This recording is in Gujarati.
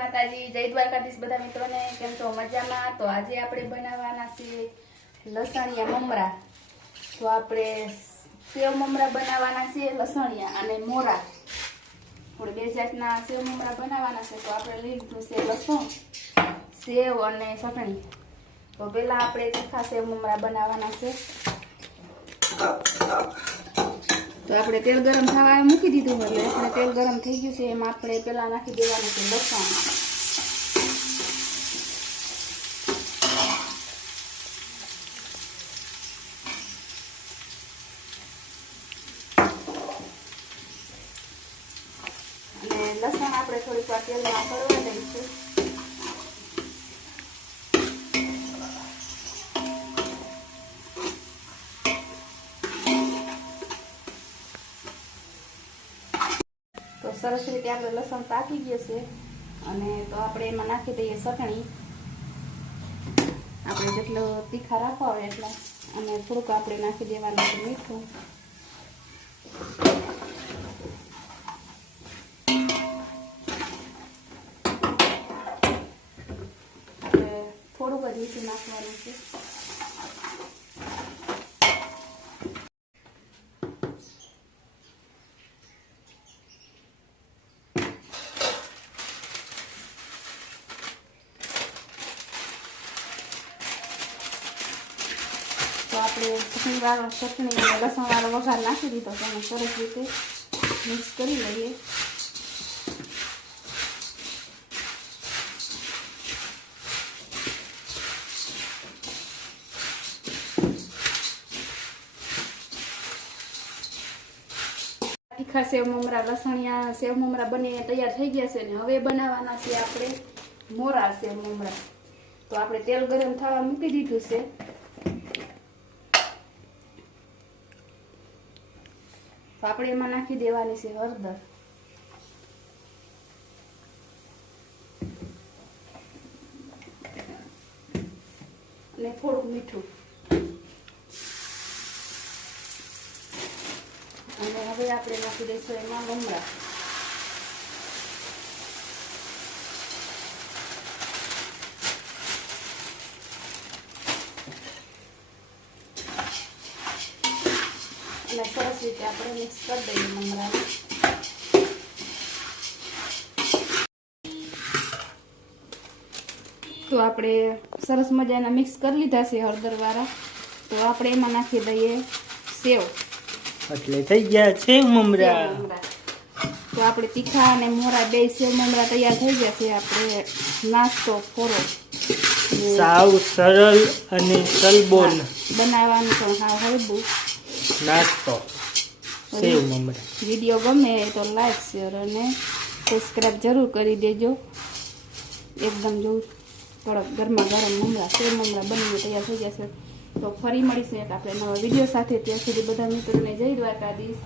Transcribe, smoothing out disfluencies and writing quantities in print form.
માતાજી, જય દ્વારકાધીશ બધા મિત્રોને. કેમ છો? મજામાં? તો આજે આપણે બનાવવાના છે લસણિયા મમરા. તો આપણે સેવ મમરા બનાવવાના છે, લસણિયા અને મોરા. આપણે બે જાતના સેવ મમરા બનાવવાના છે. તો આપણે લીધું છે લસણ, સેવ અને ચટણી. તો પેલા આપણે તીખા સેવ મમરા બનાવવાના છે. તો આપણે તેલ ગરમ થવા મૂકી દીધું, એટલે આપણે તેલ ગરમ થઈ ગયું છે. એમાં આપણે પેલા નાખી દેવાનું છે લસણ. અને લસણ આપણે થોડીક વાર તેલમાં કડવા દઈશું. તો સરસ રીતે આપણે લસણ પાકી ગયું છે. અને તો આપણે એમાં નાખી દઈએ ચટણી. આપણે જેટલો તીખા રાખવા હોય એટલા. અને થોડુંક આપણે નાખી દેવાનું છે મીઠું. આપણે થોડુંક જ મીઠું નાખવાનું છે. તો આપણે ચટણી લસણ વાળો વઘાર નાખી દીધો છે. અને સરસ રીતે મિક્સ કરી લઈએ. તીખા સેવ મમરા, લસણિયા સેવ મમરા બનીને તૈયાર થઈ ગયા છે. ને હવે બનાવવાના છે આપણે મોરા સેવ મમરા. તો આપણે તેલ ગરમ થવા મૂકી દીધું છે. તો આપણે એમાં નાખી દેવાની છે હળદર. અને થોડુંક મીઠું. અને હવે આપણે નાખી દઈશું એમાં મમરા. અને સરસ રીતે આપણે મિક્સ કરી દઈએ મમરાને. તો આપણે સરસ મજાના મિક્સ કરી લીધા છે હળદર વાળા. તો આપણે એમાં નાખી દઈએ સેવ. એટલે થઈ ગયા છે મમરા. તો આપણે તીખા અને મોરા બે સેવ મમરા તૈયાર થઈ ગયા છે. આપણે નાસ્તો ફોરો સાવ સરળ અને સલબોન બનાવવાનું પણ સાવ હળવું નાસ્તો સેવ મમરા. વિડીયો ગમે તો લાઈક, શેર અને સબસ્ક્રાઈબ જરૂર કરી દેજો. એકદમ જો કડક ગરમા ગરમ મમરા સેવ મમરા બનીને તૈયાર થઈ જશે. તો ફરી મળીશું એક આપણે નવા વિડીયો સાથે. ત્યાં સુધી બધા મિત્રોને જય દ્વારકાધીશ.